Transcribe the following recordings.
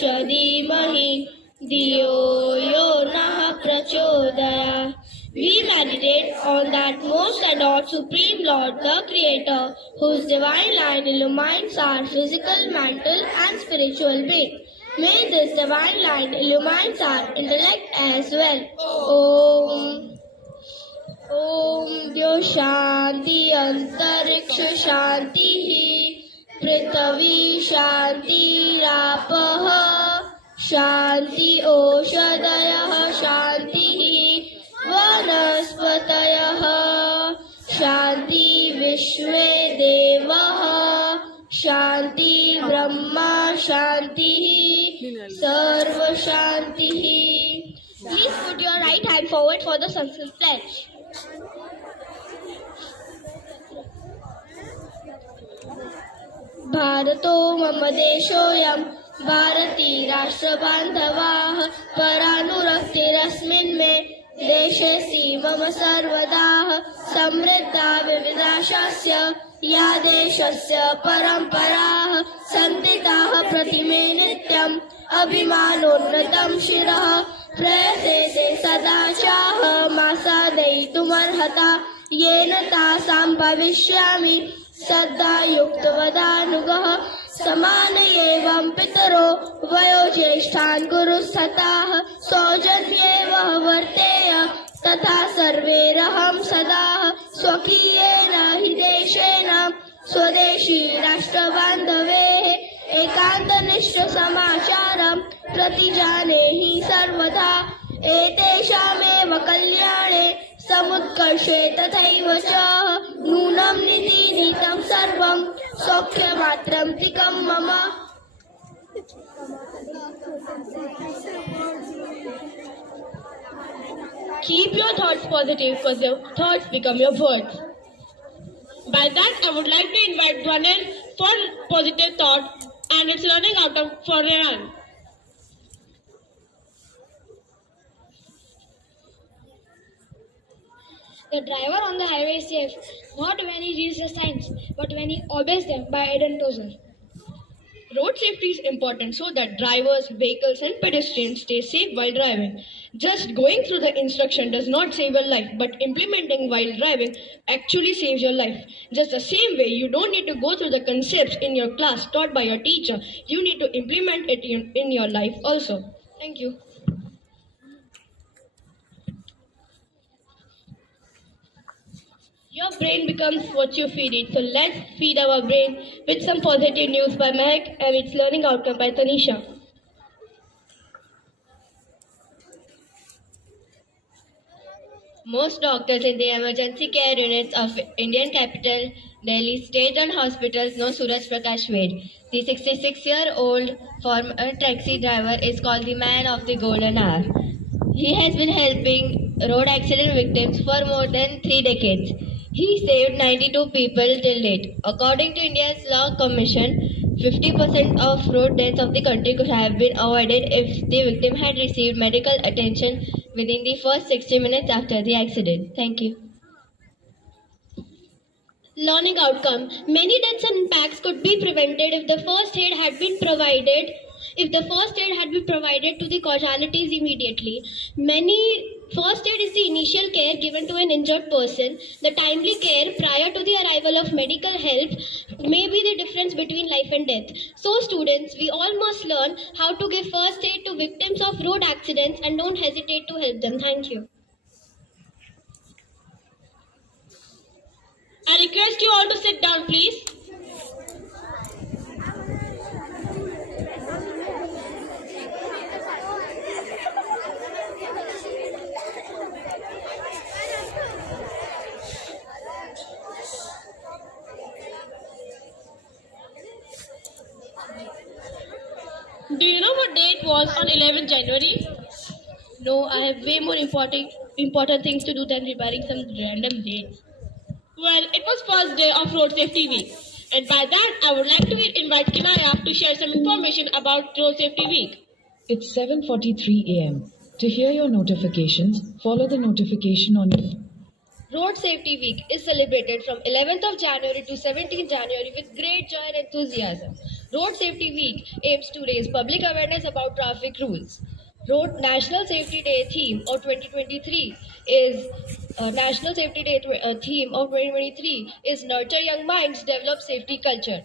तस्य धीमहि धियो यो नः प्रचोदयात्. We meditate on that most adored Supreme Lord, the Creator, whose divine light illumines our physical, mental and spiritual being. May this divine light illumine our intellect as well. Om. Om Dyo Shanti Antariksh Shanti Prithvi Shanti Rapah Shanti Oshadayah Shanti Vanaspatayah Shanti Vishwe Devah Shanti Brahma Shanti Sarva Shanti. Please put your right hand forward for the Sanskrit pledge. भारतो मम देशोऽयं भारती राष्ट्रबान्धवाः परानुरक्तिरस्मिन् मे देशेऽस्ति मम सर्वदाः समृद्धा विविधाशास्य या देशस्य परम्पराः सन्ति ताः प्रतिमे नित्यम् अभिमानोन्नतं शिरः प्रयसेते सदा चाहमासादयितुमर्हता येन तासां भविष्यामि सदा युक्तवदानुगः समान एवं पितरो वयोज्येष्ठान् गुरुस्तथाः सौजन्येव वर्तेय तथा सर्वैरहं सदा स्वकीयेन हि देशेन स्वदेशी राष्ट्रबान्धवेः एकान्तनिष्ठ समाचारं प्रतिजानेहि सर्वथा एतेषामेव कल्याणे समुत्कर्षे तथैव च नूनं नितीतं सर्वं सौख्यमात्रं तिकं मम. Keep your thoughts positive because your thoughts become your words. By that, I would like to invite Dwanel for positive thought and its learning outcome for Rehan. The driver on the highway is safe, not when he reads the signs, but when he obeys them by Eden Tozer. Road safety is important so that drivers, vehicles and pedestrians stay safe while driving. Just going through the instruction does not save your life, but implementing while driving actually saves your life. Just the same way, you don't need to go through the concepts in your class taught by your teacher. You need to implement it in your life also. Thank you. Your brain becomes what you feed it. So let's feed our brain with some positive news by Mehak and its learning outcome by Tanisha. Most doctors in the emergency care units of Indian capital, Delhi state and hospitals know Suraj Prakash Ved. The 66-year-old former taxi driver is called the man of the golden hour. He has been helping road accident victims for more than 3 decades. He saved 92 people till date. According to India's Law Commission, 50% of road deaths of the country could have been avoided if the victim had received medical attention within the first 60 minutes after the accident. Thank you. Learning outcome. Many deaths and impacts could be prevented if the first aid had been provided. If the first aid had been provided to the casualties immediately. First aid is the initial care given to an injured person. The timely care prior to the arrival of medical help may be the difference between life and death. So students, we all must learn how to give first aid to victims of road accidents and don't hesitate to help them. Thank you. I request you all to sit down, please. Do you know what day it was on 11th January? No, I have way more important things to do than preparing some random dates. Well, it was first day of Road Safety Week. And by that, I would like to invite Kinaya to share some information about Road Safety Week. It's 7:43 a.m. To hear your notifications, follow the notification on your Road Safety Week is celebrated from 11th of January to 17th January with great joy and enthusiasm. Road Safety Week aims to raise public awareness about traffic rules. Road National Safety Day theme of 2023 is National Safety Day theme of 2023 is Nurture Young Minds, Develop Safety Culture.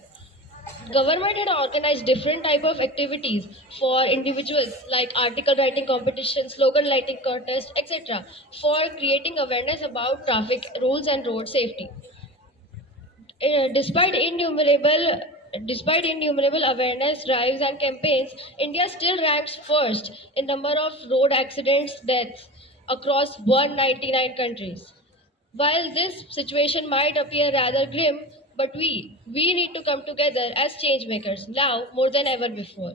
Government had organized different type of activities for individuals like article writing competition, slogan writing contest, etc. for creating awareness about traffic rules and road safety. Uh, despite innumerable Despite innumerable awareness drives and campaigns, India still ranks first in number of road accidents deaths across 199 countries. While this situation might appear rather grim, but we need to come together as change makers now more than ever before.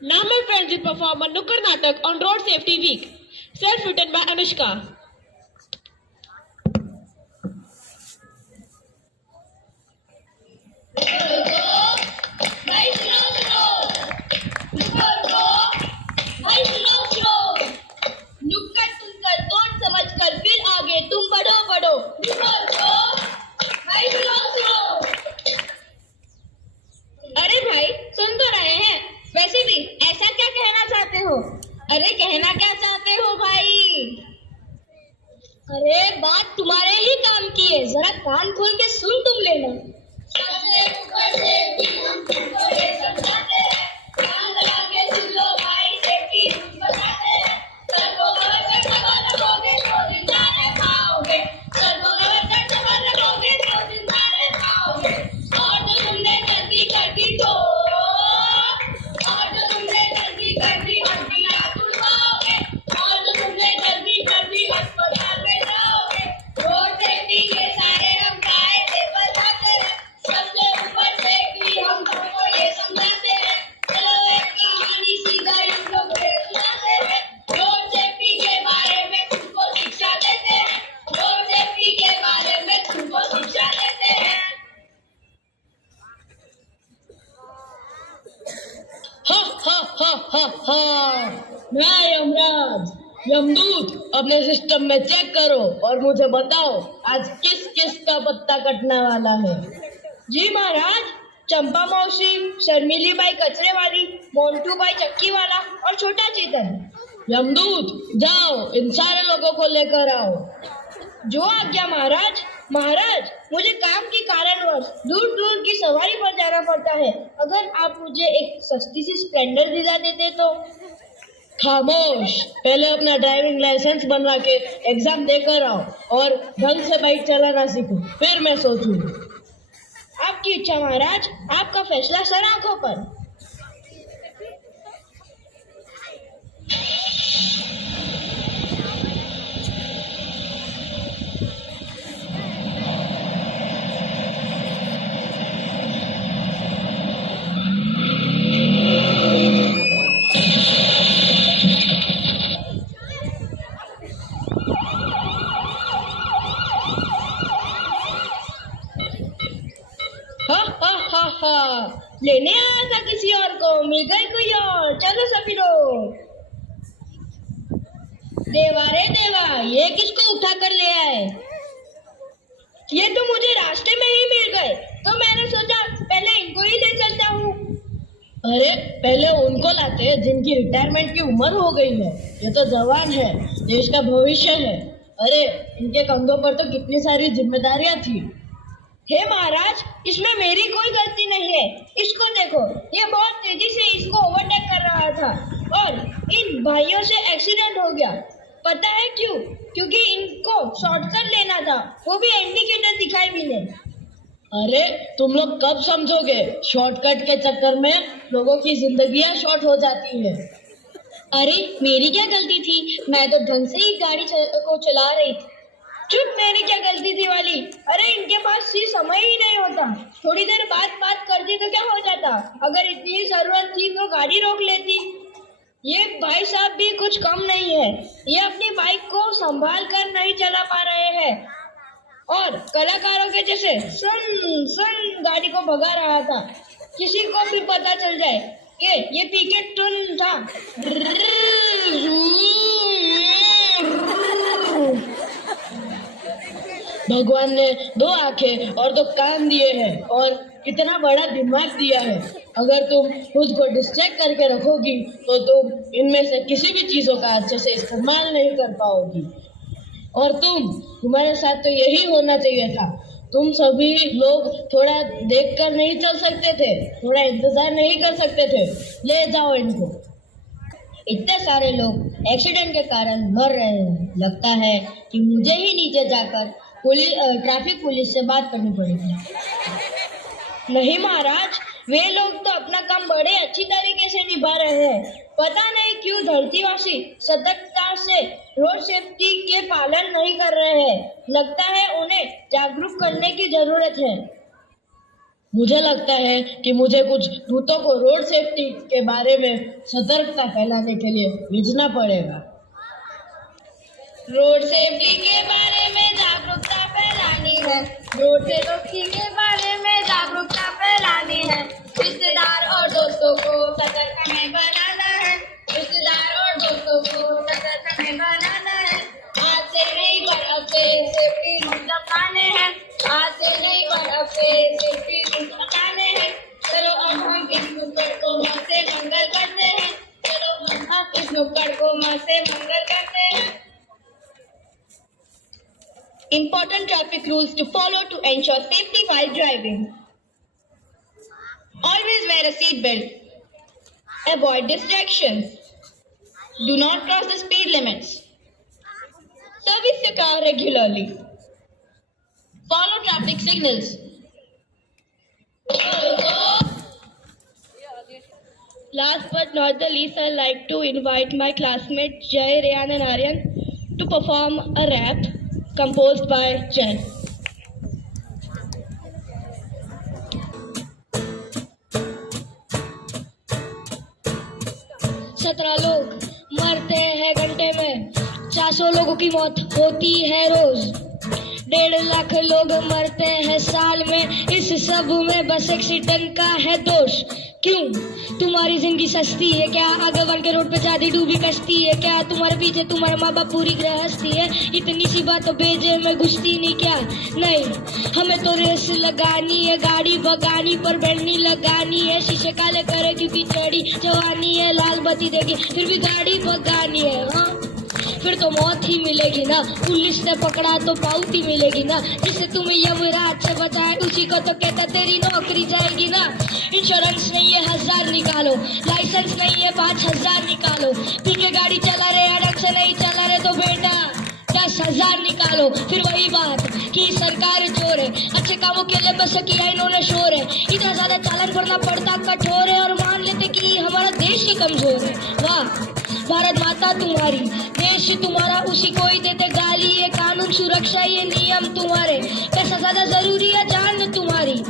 Now my friends will perform a Nukkad Natak on Road Safety Week, self-written by Anushka. नुक्कड़ सुनकर तोड़ समझकर फिर आगे तुम बढ़ो बढ़ो अरे भाई सुन तो रहे हैं वैसे भी ऐसा क्या कहना चाहते हो अरे कहना क्या चाहते हो भाई अरे बात तुम्हारे ही काम की है जरा कान खोल के सुन तुम लेना सबसे ऊपर से भी हम तुमको ये समझाते हैं कान लगा के सुन लो भाई सेफ्टी बताते हैं सर को कवर कर कवर रखोगे तो जिंदा रह पाओगे सर को कवर कर कवर रखोगे तो जिंदा रह पाओगे और जो तुमने गलती कर दी तो हड्डियां टूटवाओगे और जो तुमने गलती कर दी अस्पताल में जाओगे रोड सेफ्टी के सारे हम कायदे बताते हैं सबसे ऊपर से भी हम तुमको ये समझाते हैं चलो एक कहानी सीधा इन लोग को सुनाते हैं रोड सेफ्टी के बारे में तुमको शिक्षा देते हैं रोड सेफ्टी के बारे में तुमको शिक्षा देते हैं हा हा हा हा हा मैं यमराज यमदूत अपने सिस्टम में चेक करो और मुझे बताओ आज किस किस का पत्ता कटने वाला है जी महाराज चंपा मौसी शर्मिली बाई कचरे वाली मोन्टू बाई चक्की वाला और छोटा चेतन यमदूत जाओ इन सारे लोगों को लेकर आओ जो आज्ञा महाराज महाराज मुझे काम के कारणवश दूर दूर की सवारी पर जाना पड़ता है अगर आप मुझे एक सस्ती सी स्प्लेंडर दिला देते तो खामोश पहले अपना ड्राइविंग लाइसेंस बनवा के एग्जाम देकर आओ और ढंग से बाइक चलाना सीखो फिर मैं सोचूं आपकी इच्छा महाराज आपका फैसला सर आंखों पर लेने आया था किसी और को मिल गई कोई और चलो सभी लोग देवा रे देवा ये किसको उठा कर ले आए ये तो मुझे रास्ते में ही मिल गए तो मैंने सोचा पहले इनको ही ले चलता हूँ अरे पहले उनको लाते जिनकी रिटायरमेंट की उम्र हो गई है ये तो जवान है देश का भविष्य है अरे इनके कंधों पर तो कितनी सारी जिम्मेदारियां थी हे महाराज इसमें मेरी कोई गलती नहीं है इसको देखो ये बहुत तेजी से इसको ओवरटेक कर रहा था और इन भाइयों से एक्सीडेंट हो गया पता है क्यों क्योंकि इनको शॉर्टकट लेना था वो भी इंडिकेटर दिखाई भी नहीं अरे तुम लोग कब समझोगे शॉर्टकट के चक्कर में लोगों की जिंदगियां शॉर्ट हो जाती है अरे मेरी क्या गलती थी मैं तो ढंग से ही गाड़ी को चला रही थी चुप मेरी क्या गलती थी वाली अरे इनके पास ही समय ही नहीं होता थोड़ी देर बात करती तो क्या हो जाता अगर इतनी जरूरत थी तो गाड़ी रोक लेती ये भाई साहब भी कुछ कम नहीं है ये अपनी बाइक को संभाल कर नहीं चला पा रहे हैं और कलाकारों के जैसे सुन गाड़ी को भगा रहा था किसी को भी पता चल जाए कि ये पीके टुन था भगवान ने 2 आंखें और 2 कान दिए हैं और इतना बड़ा दिमाग दिया है। अगर तुम खुद को डिस्ट्रैक्ट करके रखोगी तो तुम इनमें से किसी भी चीजों का अच्छे से इस्तेमाल नहीं कर पाओगी। और तुम्हारे साथ तो यही होना चाहिए था। तुम सभी लोग थोड़ा देखकर नहीं चल सकते थे, थोड़ा इंतजार नहीं कर सकते थे। ले जाओ इनको। इतने सारे लोग एक्सीडेंट के कारण मर रहे हैं। लगता है कि मुझे ही नीचे जाकर ट्रैफिक पुलिस से बात करनी पड़ेगी। नहीं महाराज, वे लोग तो अपना काम बड़े अच्छी तरीके से निभा रहे हैं। पता नहीं क्यों धरतीवासी सतर्कता से रोड सेफ्टी के पालन नहीं कर रहे हैं। लगता है उन्हें जागरूक करने की जरूरत है। मुझे लगता है कि मुझे कुछ दूतों को रोड सेफ्टी के बारे में सतर्कता फैलाने के लिए भेजना पड़ेगा। रोड सेफ्टी के बारे में जागरूकता फैलानी है। रोड सेफ्टी के बारे में जागरूकता फैलानी है। रिश्तेदार और दोस्तों को सतर्क हमें बनाना है। रिश्तेदार और दोस्तों को सतर्क हमें बनाना है। आज से नहीं पर अब से सेफ्टी रूल्स अपनाने हैं। आज से नहीं पर अब से सेफ्टी रूल्स अपनाने हैं। चलो अब हम इस नुक्कड़ को मां से मंगल करते हैं। चलो हम इस नुक्कड़ को मां से मंगल करते हैं। Important traffic rules to follow to ensure safety while driving. Always wear a seat belt. Avoid distractions. Do not cross the speed limits. Service your car regularly. Follow traffic signals. Last but not the least, I'd like to invite my classmates Jay, Rayan and Aryan to perform a rap composed by Jay. 17 लोग मरते हैं घंटे में, 400 लोगों की मौत होती है रोज, 1.5 लाख लोग मरते हैं साल में। इस सब में बस एक्सीडेंट का है दोष। क्यों? तुम्हारी जिंदगी सस्ती है क्या? आगे बन के रोड पे जाती डूबी कश्ती है क्या? तुम्हारे पीछे तुम्हारे माँ बाप पूरी गृहस्थी है। इतनी सी बात तो बेजे में घुसती नहीं क्या? नहीं, हमें तो रेस लगानी है, गाड़ी भगानी पर बैठनी लगानी है। शीशे काले करेगी पिछड़ी जवानी है, लाल बत्ती देगी फिर भी गाड़ी भगानी है। हाँ, फिर तो मौत ही मिलेगी ना, पुलिस ने पकड़ा तो पाउती मिलेगी ना। जिससे तुम्हें यमराज से बचाए उसी को तो कहता तेरी नौकरी जाएगी ना। इंश्योरेंस नहीं है 1000 निकालो, लाइसेंस नहीं है 5000 निकालो। पी के गाड़ी चला रहे अड़क से नहीं चला रहे तो बेटा 10,000 निकालो। फिर वही बात कि सरकार चोर है, अच्छे कामों के लिए बस किया इन्होंने शोर है। इतना ज्यादा चालान भरना पड़ता कठोर है और मान लेते कि हमारा देश ही कमजोर है। वाह भारत माता तुम्हारी, देश तुम्हारा उसी को ही देते गाली। ये कानून सुरक्षा ये नियम तुम्हारे, पैसा ज्यादा जरूरी है जान तुम्हारी।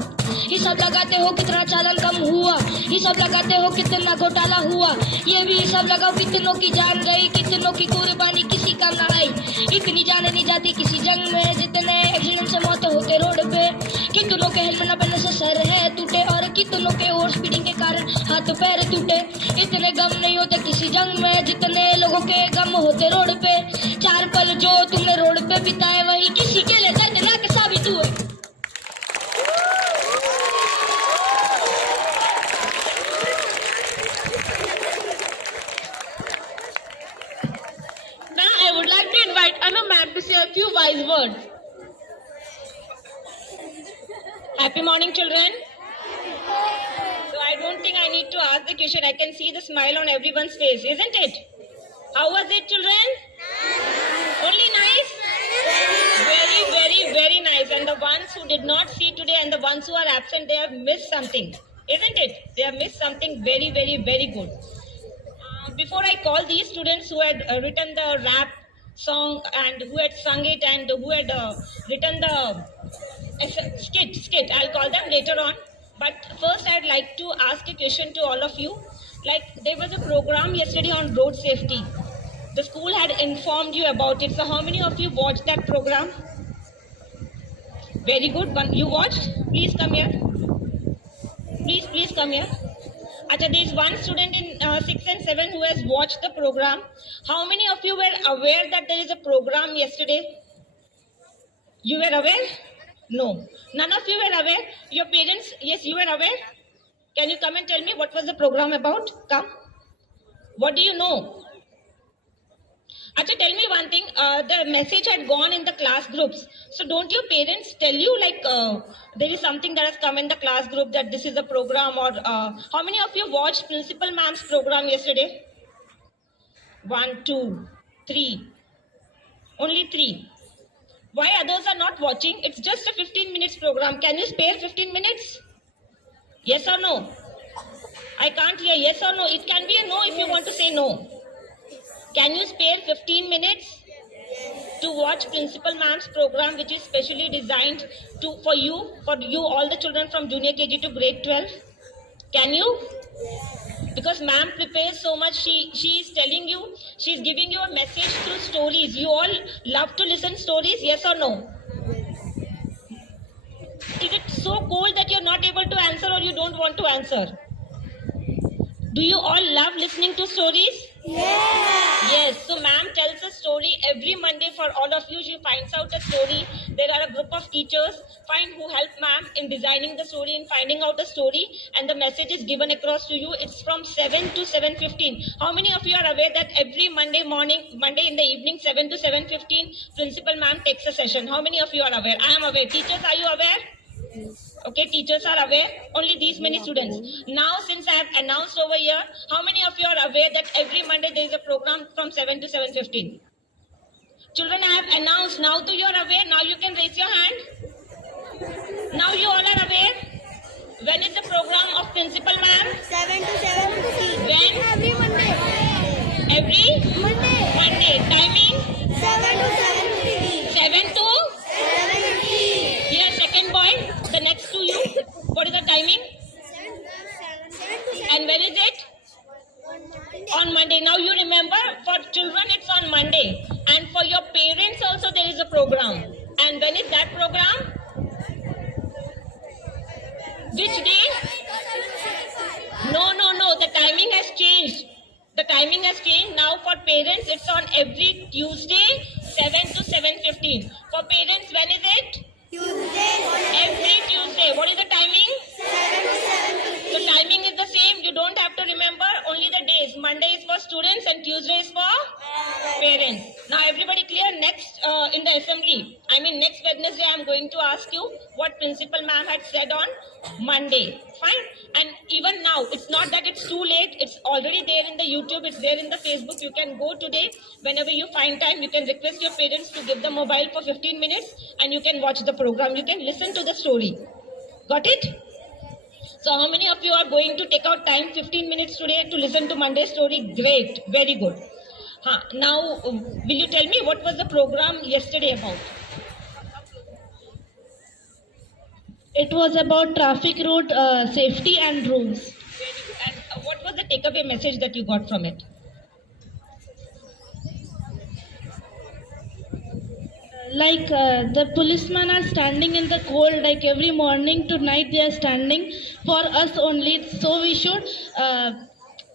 हिसाब लगाते हो कितना चालान कम हुआ, हिसाब लगाते हो कितना घोटाला हुआ। ये भी हिसाब लगाओ कितनों की जान गई, कितनों की कुर्बानी किसी काम ना आई। इतनी जाने नहीं जाती किसी जंग में, जितने एक्सीडेंट से मौत होते रोड पे। कितनों के हेलमेट न पहनने से सर है टूटे और कितनों के ओवर स्पीडिंग के कारण हाथ पैर टूटे। इतने गम नहीं होते किसी जंग में जितने लोगों के गम होते रोड पे। 4 पल जो तुमने रोड पे बिताए वही किसी के लिए दर्दनाक साबित हुए। Now I would like to invite Anu ma'am to say a few wise words. Happy morning, children. So I don't think I need to ask the question. I can see the smile on everyone's face, isn't it? How was it, children? Only nice? Very, very, very nice. And the ones who did not see today and the ones who are absent, they have missed something, isn't it? They have missed something very, very, very good. Before I call these students who had written the rap song and who had sung it and who had written the skit, I'll call them later on. But first I'd like to ask a question to all of you. Like, there was a program yesterday on road safety. The school had informed you about it. So how many of you watched that program? Very good. You watched? Please come here. Please come here. Acha, there is one student in 6 and 7 who has watched the program. How many of you were aware that there is a program yesterday? You were aware? No. None of you were aware? Your parents, yes, you were aware? Can you come and tell me what was the program about? Come. What do you know? Acha, tell me one thing. The message had gone in the class groups. So don't your parents tell you like there is something that has come in the class group that this is a program or how many of you watched Principal Ma'am's program yesterday? 1, 2, 3. Only 3. Why others are not watching? It's just a 15 minutes program. Can you spare 15 minutes? Yes or no? I can't hear yes or no. It can be a no if you want to say no. Can you spare 15 minutes to watch Principal Ma'am's program, which is specially designed for you, all the children from junior KG to grade 12? Can you? Because ma'am prepares so much, she is telling you, she is giving you a message through stories. You all love to listen stories, yes or no? Is it so cold that you're not able to answer or you don't want to answer? Do you all love listening to stories? Yes. So ma'am tells a story every Monday for all of you. She finds out a story. There are a group of teachers who help ma'am in designing the story and finding out the story, and the message is given across to you. It's from 7 to 7:15. How many of you are aware that every Monday in the evening, 7 to 7:15, Principal ma'am takes a session? How many of you are aware? I am aware. Teachers, are you aware? Okay, teachers are aware. Only these many students. Now, since I have announced over here, how many of you are aware that every Monday there is a program from 7 to 7:15? Children, I have announced. Now you are aware. Now you can raise your hand. Now you all are aware. When is the program of Principal Ma'am? 7 to 7:15. When? Every Monday. Every? Monday. Timing? 7 to 7:15. 7 to? 7:15. Here, second boy. The next to you. What is the timing? 7 to And when is it? On Monday. Now you remember, for children it's on Monday. And for your parents also there is a program. And when is that program? Which day? No. The timing has changed. The timing has changed. Now for parents it's on every Tuesday, 7 to 7:15. For parents, when is it? Tuesday. Every Tuesday. What is the timing? 7 to 7:15. So timing is the same. You don't have to remember only the days. Monday is for students and Tuesday is for parents. Now everybody clear? Next in the assembly, next Wednesday, I'm going to ask you what Principal Ma'am had said on Monday. Fine? And even now, it's not that it's too late. It's already there in the YouTube. It's there in the Facebook. You can go today. Whenever you find time, you can request your parents to give the mobile for 15 minutes and you can watch the program. You can listen to the story. Got it? So how many of you are going to take out time 15 minutes today to listen to Monday's story? Great. Very good. Now, will you tell me what was the program yesterday about? It was about traffic road safety and rules. Very good. And what was the takeaway message that you got from it? Like the policemen are standing in the cold, like every morning to night they are standing for us only. So we should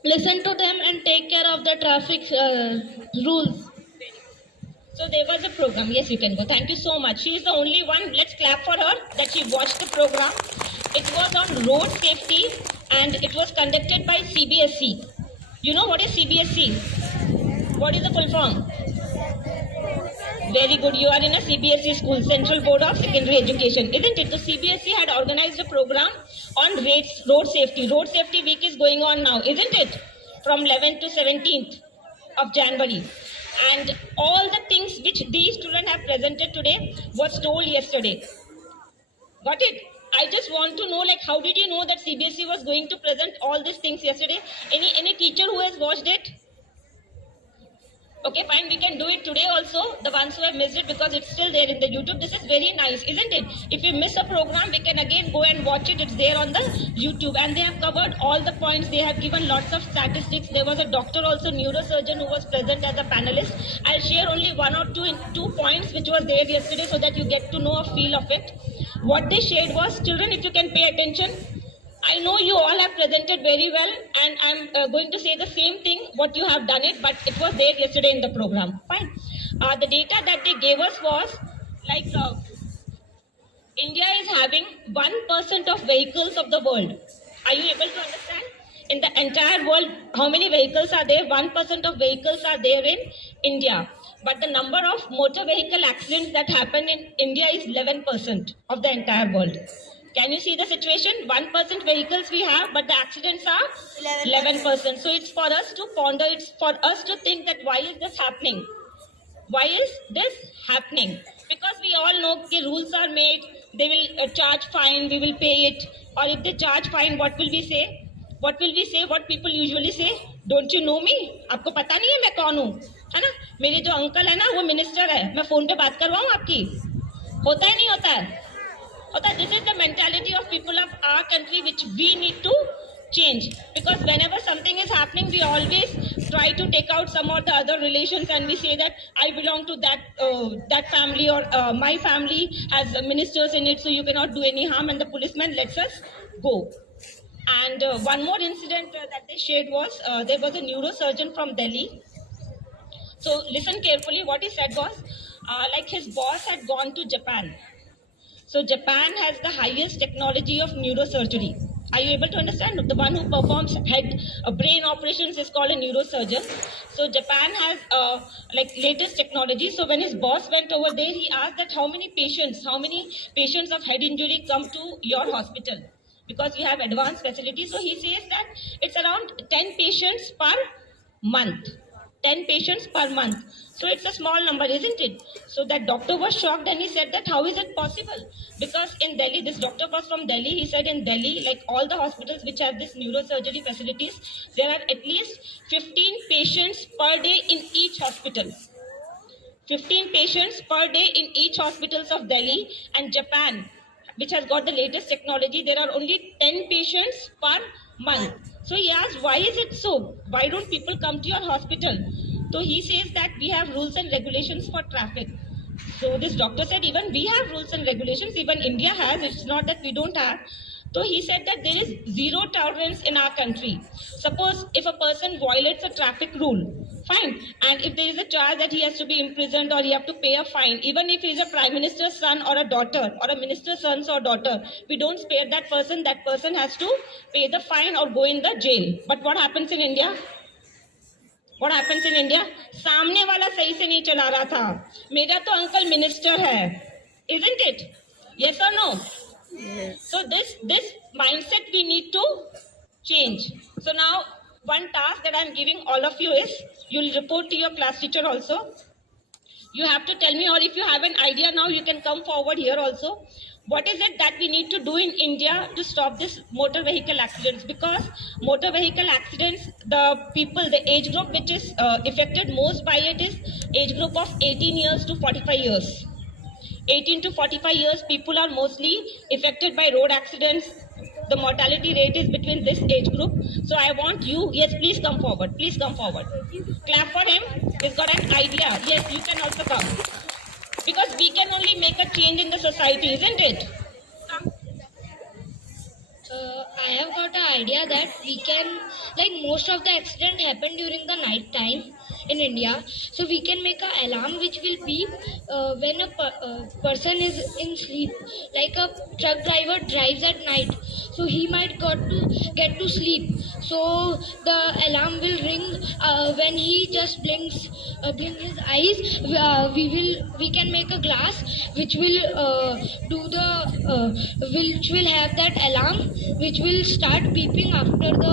listen to them and take care of the traffic rules. So there was a program. Yes, you can go. Thank you so much. She is the only one. Let's clap for her that she watched the program. It was on road safety and it was conducted by CBSE. You know what is CBSE? What is the full form? Very good. You are in a CBSE school, Central Board of Secondary Education, isn't it? The CBSE had organized a program on road safety. Road safety week is going on now, isn't it? From 11th to 17th of January. And all the things which these students have presented today was told yesterday. Got it? I just want to know, like, how did you know that CBSE was going to present all these things yesterday? Any teacher who has watched it? Okay, fine, we can do it today also, the ones who have missed it, because it's still there in the YouTube. This is very nice, isn't it? If you miss a program, we can again go and watch it. It's there on the YouTube. And they have covered all the points. They have given lots of statistics. There was a doctor also, neurosurgeon, who was present as a panelist. I'll share only one or two points which was there yesterday so that you get to know a feel of it. What they shared was, children, if you can pay attention, I know you all have presented very well, and I'm going to say the same thing, what you have done it, but it was there yesterday in the program. Fine. The data that they gave us was like India is having 1% of vehicles of the world. Are you able to understand? In the entire world, how many vehicles are there? 1% of vehicles are there in India. But the number of motor vehicle accidents that happen in India is 11% of the entire world. Can you see the situation? 1% vehicles we have, but the accidents are 11%. So it's for us to ponder, it's for us to think that why is this happening? Why is this happening? Because we all know the rules are made, they will charge fine, we will pay it. Or if they charge fine, what will we say? What will we say? What people usually say? Don't you know me? आपको पता नहीं है मैं कौन हूँ, है ना? मेरे जो अंकल है ना वो मिनिस्टर है, मैं फोन पे बात करवाऊँ आपकी? होता है नहीं होता है? होता है. This is the mentality of people of our country which we need to change, because whenever something is happening we always try to take out some of the other relations and we say that I belong to that family, or my family has ministers in it, so you cannot do any harm, and the policeman lets us go. And one more incident that they shared was there was a neurosurgeon from Delhi. So listen carefully, what he said was like his boss had gone to Japan. So Japan has the highest technology of neurosurgery. Are you able to understand? The one who performs brain operations is called a neurosurgeon. So Japan has like latest technology. So when his boss went over there, he asked that how many patients of head injury come to your hospital, because you have advanced facilities. So he says that it's around 10 patients per month. 10 patients per month. So it's a small number, isn't it? So that doctor was shocked and he said that how is it possible? Because in Delhi, this doctor was from Delhi, he said in Delhi, like all the hospitals which have this neurosurgery facilities, there are at least 15 patients per day in each hospital. 15 patients per day in each hospitals of Delhi. And Japan, which has got the latest technology, there are only 10 patients per month. So he asked, why is it so? Why don't people come to your hospital? So he says that we have rules and regulations for traffic. So this doctor said, even we have rules and regulations, even India has, it's not that we don't have. So he said that there is zero tolerance in our country. Suppose if a person violates a traffic rule, fine. And if there is a charge that he has to be imprisoned or he have to pay a fine, even if he is a prime minister's son or a daughter or a minister's son or daughter, we don't spare that person has to pay the fine or go in the jail. But what happens in India? What happens in India? सामने वाला सही से नहीं चला रहा था. मेरा तो अंकल मिनिस्टर है, isn't it? Yes or no? Yes. So this mindset we need to change. So now one task that I am giving all of you is, you will report to your class teacher also. You have to tell me, or if you have an idea now, you can come forward here also. What is it that we need to do in India to stop this motor vehicle accidents? Because motor vehicle accidents, the age group which is affected most by it is age group of 18 years to 45 years. 18 to 45 years, people are mostly affected by road accidents. The mortality rate is between this age group. So I want you, yes, please come forward. Please come forward. Clap for him. He's got an idea. Yes, you can also come. Because we can only make a change in the society, isn't it? I have got an idea that we can, like most of the accident happen during the night time in India, so we can make an alarm which will beep when a person is in sleep. Like a truck driver drives at night, so he might get to sleep. So the alarm will ring when he just blinks his eyes. We can make a glass which will which will have that alarm, which will start beeping after the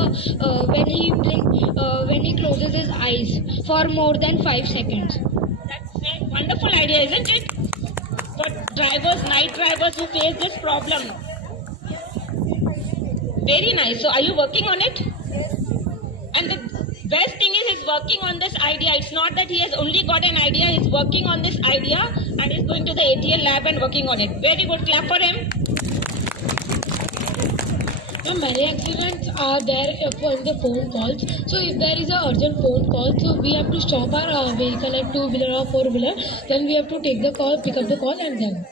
when he closes his eyes for more than 5 seconds. That's a wonderful idea, isn't it? For drivers, night drivers who face this problem. Very nice. So are you working on it? And the best thing is he's working on this idea. It's not that he has only got an idea, he's working on this idea and he's going to the ATL lab and working on it. Very good. Clap for him. Many accidents are there for the phone calls. So if there is an urgent phone call, so we have to stop our vehicle at 2-wheeler or 4-wheeler. Then we have to take the call, pick up the call and then.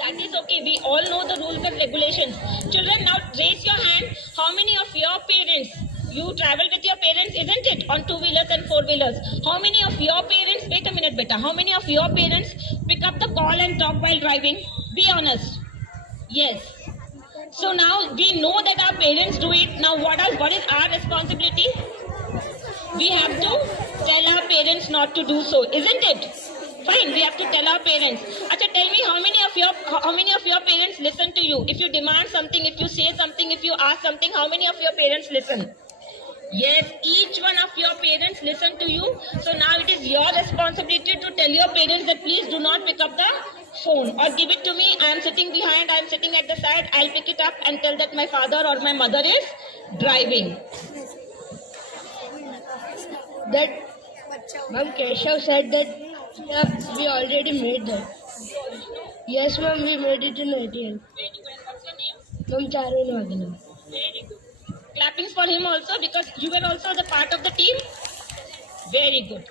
That is okay. We all know the rules and regulations. Children, now raise your hand. How many of your parents, you travel with your parents, isn't it? On 2-wheelers and 4-wheelers. How many of your parents, wait a minute beta, how many of your parents pick up the call and talk while driving? Be honest. Yes. So now we know that our parents do it. Now what is our responsibility? We have to tell our parents not to do so, isn't it? Fine, we have to tell our parents. Acha, tell me how many of your parents listen to you? If you demand something, if you say something, if you ask something, how many of your parents listen? Yes, each one of your parents listen to you. So now it is your responsibility to tell your parents that please do not pick up the phone or give it to me. I am sitting behind, I am sitting at the side. I'll pick it up and tell that my father or my mother is driving. That Ma'am Keshav said that we already made that. Yes, ma'am, we made it in 18. What's your name? Ma'am, Charun Wadana. Very good. Clappings for him also because you were also the part of the team. Very good.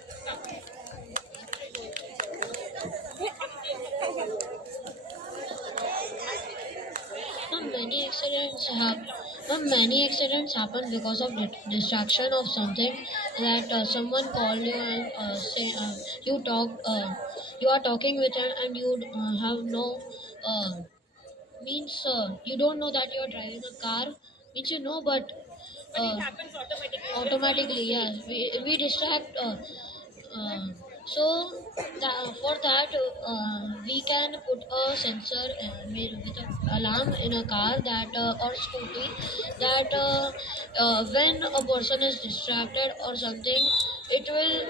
Many accidents happen because of distraction of something that someone called you and say you are talking with him and you have no means you don't know that you are driving a car means you know but But it happens automatically yes we distract uh, so for that we can put a sensor with an alarm in a car that or scooty that when a person is distracted or something it will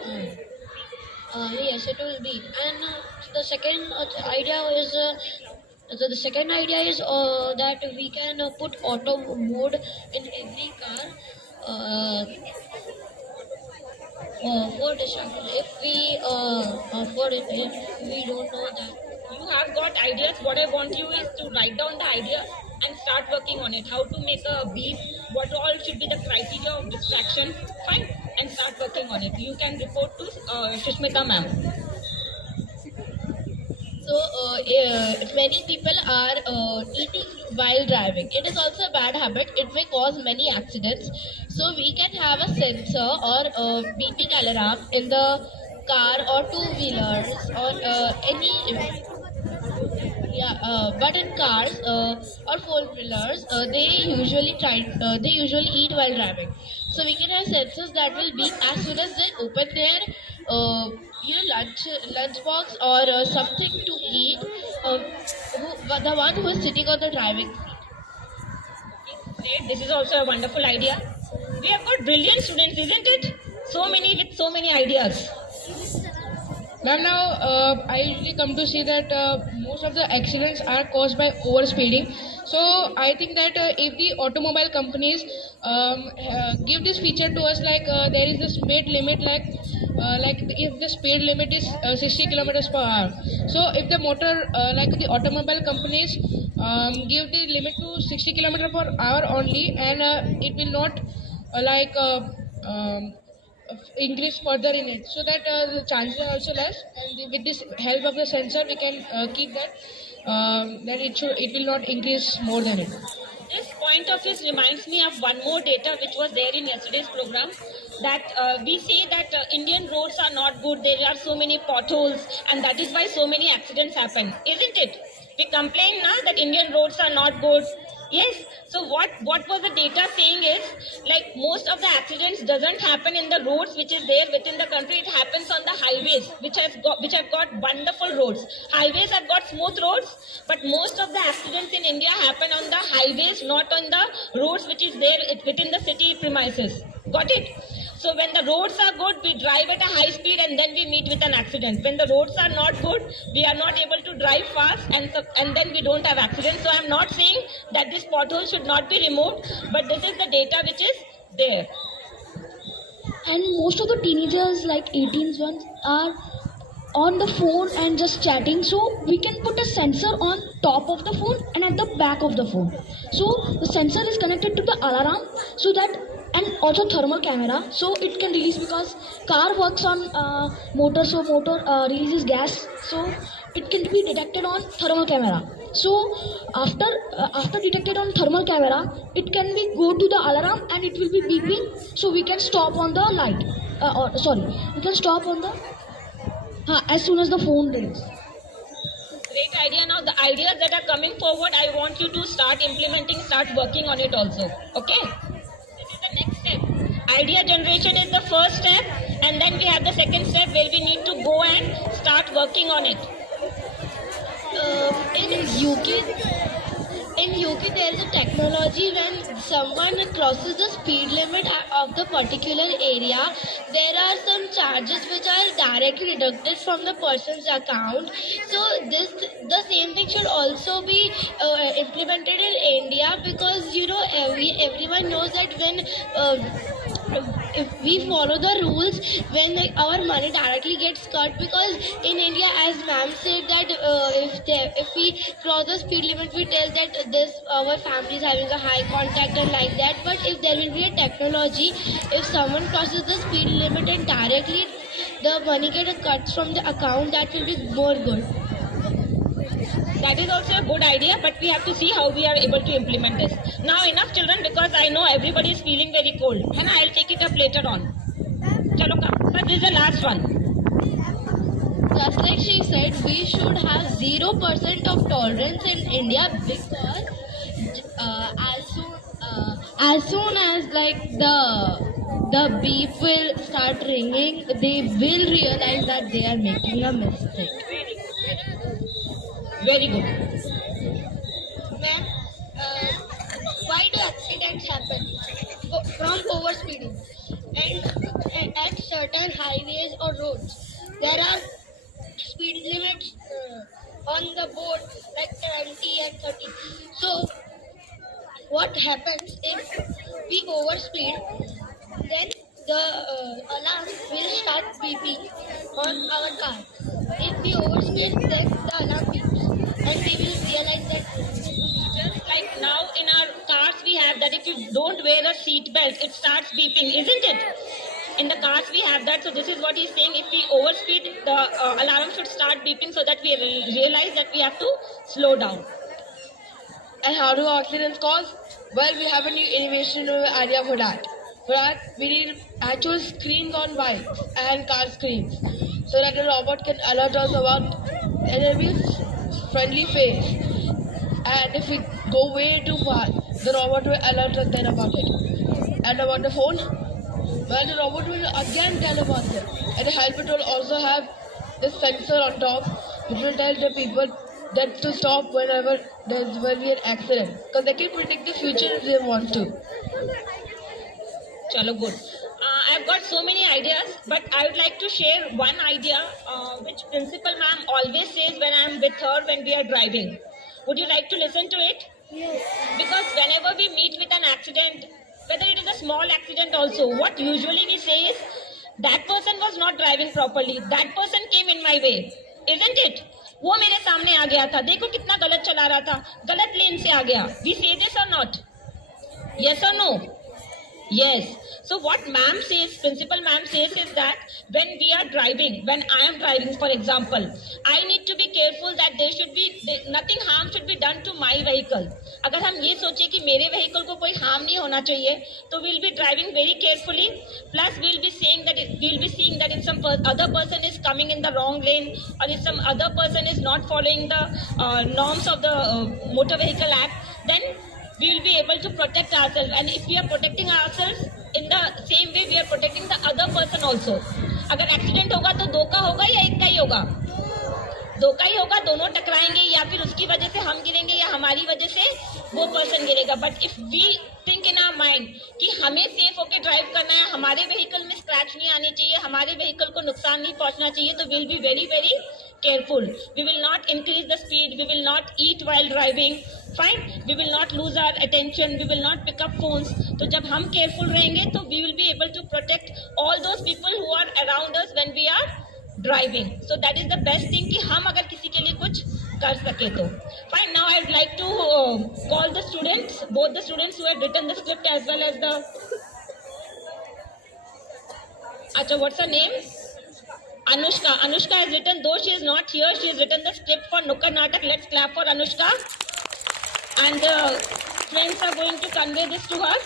yes it will be and the second idea is so the second idea is that we can put auto mode in every car uh, for distraction. If we for it, if we don't know that. you have got ideas. What I want you is to write down the ideas and start working on it. How to make a beep, what all should be the criteria of distraction. Fine, and start working on it. You can report to Sushmita ma'am. So, if many people are eating while driving, it is also a bad habit. It may cause many accidents. So, we can have a sensor or a beeping alarm in the car or two-wheelers or any. Yeah, but in cars or four-wheelers, they usually eat while driving. So we can have sensors that will beep as soon as they open their uh, lunch box or something to eat. The one who is sitting on the driving seat. Great. This is also a wonderful idea. We have got brilliant students, isn't it? So many with so many ideas. Ma'am, now I usually come to see that most of the accidents are caused by overspeeding. So I think that if the automobile companies give this feature to us, like there is a speed limit, like if the speed limit is 60 kilometers per hour. So if the motor, like the automobile companies give the limit to 60 kilometers per hour only, and it will not like. Increase further in it so that the chances are also less and with this help of the sensor we can keep that that it will not increase more than it. This point of view reminds me of one more data which was there in yesterday's program that we say that Indian roads are not good, there are so many potholes and that is why so many accidents happen, isn't it? We complain now that Indian roads are not good. Yes, so what was the data saying is like most of the accidents doesn't happen in the roads which is there within the country, it happens on the highways which have got wonderful roads. Highways have got smooth roads, but most of the accidents in India happen on the highways, not on the roads which is there within the city premises. Got it? So when the roads are good, we drive at a high speed and then we meet with an accident. When the roads are not good, we are not able to drive fast and then we don't have accidents. So I am not saying that this pothole should not be removed, but this is the data which is there. And most of the teenagers, like 18s ones, are on the phone and just chatting. So we can put a sensor on top of the phone and at the back of the phone. So the sensor is connected to the alarm so that, and also thermal camera, so it can release, because car works on motor, so motor releases gas, so it can be detected on thermal camera. So after detected on thermal camera, it can be go to the alarm and it will be beeping, so we can stop on the light we can stop on the as soon as the phone rings. Great idea. Now the ideas that are coming forward, I want you to start implementing, start working on it also. Okay? This is the next step. Idea generation is the first step, and then we have the second step where we need to go and start working on it. In UK, there is a technology when someone crosses the speed limit of the particular area, there are some charges which are directly deducted from the person's account. So the same thing should also be implemented in India, because everyone knows that when if we follow the rules, when our money directly gets cut, because in India, as ma'am said, that if we cross the speed limit, we tell that this our family is having a high contact and like that. But if there will be a technology, if someone crosses the speed limit and directly the money gets cut from the account, that will be more good. That is also a good idea, but we have to see how we are able to implement this. Now enough children, because I know everybody is feeling very cold. And I'll take it up later on. Chalo come. But this is the last one. Just like she said, we should have 0% of tolerance in India, because as soon as like the beep will start ringing, they will realize that they are making a mistake. Very good. Ma'am, why do accidents happen from overspeeding? And at certain highways or roads, there are speed limits on the board like 20 and 30. So, what happens if we overspeed? Then the alarm will start beeping on our car. If we overspeed, then the alarm beeps, and we will realize that. Just like now in our cars we have that if you don't wear a seat belt, it starts beeping, isn't it? In the cars we have that, so this is what he's saying. If we overspeed, the alarm should start beeping so that we realize that we have to slow down. And how do accidents cause? Well, we have a new innovation idea for that. For that, we need actual screens on bikes and car screens, so that the robot can alert us about enemies' friendly face. And if we go way too far, the robot will alert us then about it. And about the phone, well, the robot will again tell about it. And the helmet will also have this sensor on top, which will tell the people that to stop whenever there will be an accident, because they can predict the future if they want to. Chalo, good. I've got so many ideas, but I would like to share one idea which Principal Ma'am always says when I'm with her when we are driving. Would you like to listen to it? Yes. Because whenever we meet with an accident, whether it is a small accident also, what usually we say is, that person was not driving properly, that person came in my way, isn't it? वो मेरे सामने आ गया था, देखो कितना गलत चला रहा था, गलत लेन से आ गया. We say this or not? Yes or no? Yes. So what ma'am says, principal ma'am says is that when we are driving, when I am driving for example, I need to be careful that there should be nothing harm should be done to my vehicle. अगर हम ये सोचे कि मेरे vehicle को कोई harm नहीं होना चाहिए, तो we'll be driving very carefully. Plus we'll be seeing that if some other person is coming in the wrong lane, or if some other person is not following the norms of the Motor Vehicle Act, then we will be able to protect ourselves. And if we are protecting ourselves, in the same way we are protecting the other person also. अगर accident होगा तो दो का होगा या एक का ही होगा? दो का ही होगा, दोनों टकराएंगे, या फिर उसकी वजह से हम गिरेंगे या हमारी वजह से वो पर्सन गिरेगा. But if we think in our mind कि हमें सेफ होकर ड्राइव करना है, हमारे व्हीकल में स्क्रैच नहीं आनी चाहिए, हमारे व्हीकल को नुकसान नहीं पहुंचना चाहिए, तो will be very very careful. We will not increase the speed, we will not eat while driving, fine, we will not lose our attention, we will not pick up phones. तो जब हम careful रहेंगे तो we will be able to protect all those people who are around us when we are driving. So that is the best thing कि हम अगर किसी के लिए कुछ कर सके तो. Fine, now I would like to call the students, both the students who had written the script as well as the... Acha, what's her name? Anushka. Anushka has written, though she is not here, she has written the script for Nukkad Natak. Let's clap for Anushka. And the friends are going to convey this to her.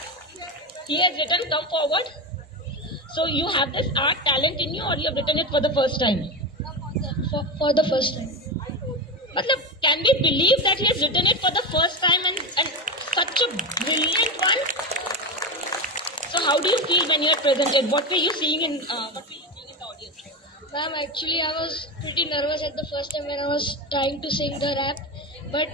He has written, come forward. So you have this art talent in you, or you have written it for the first time? For the first time. Matlab, can we believe that he has written it for the first time and such a brilliant one? So how do you feel when you are presented? What were you seeing in the audience? Ma'am, actually, I was pretty nervous at the first time when I was trying to sing the rap, but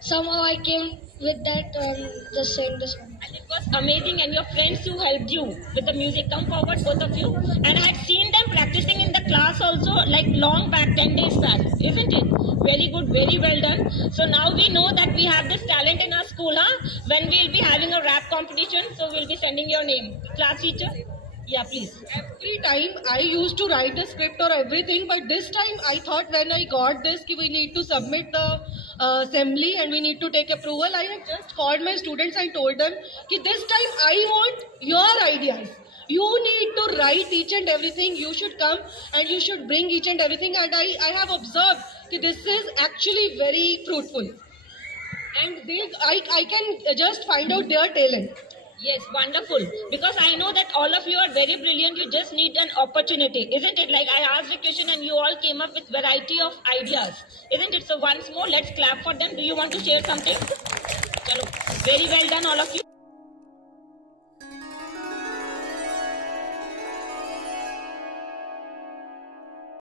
somehow I came with that and just sang the song. And it was amazing, and your friends who helped you with the music. Come forward, both of you. And I had seen them practicing in the class also, like long back, 10 days back, isn't it? Very good, very well done. So now we know that we have this talent in our school, huh? When we'll be having a rap competition, so we'll be sending your name. Class teacher? Yeah, please. Every time I used to write the script or everything, but this time I thought when I got this, we need to submit the assembly and we need to take approval. I have just called my students and told them that this time I want your ideas. You need to write each and everything. You should come and you should bring each and everything. And I have observed that this is actually very fruitful. And I can just find out their talent. Yes, wonderful. Because I know that all of you are very brilliant. You just need an opportunity, isn't it? Like I asked a question and you all came up with variety of ideas, isn't it? So once more, let's clap for them. Do you want to share something? Chalo. Very well done, all of you.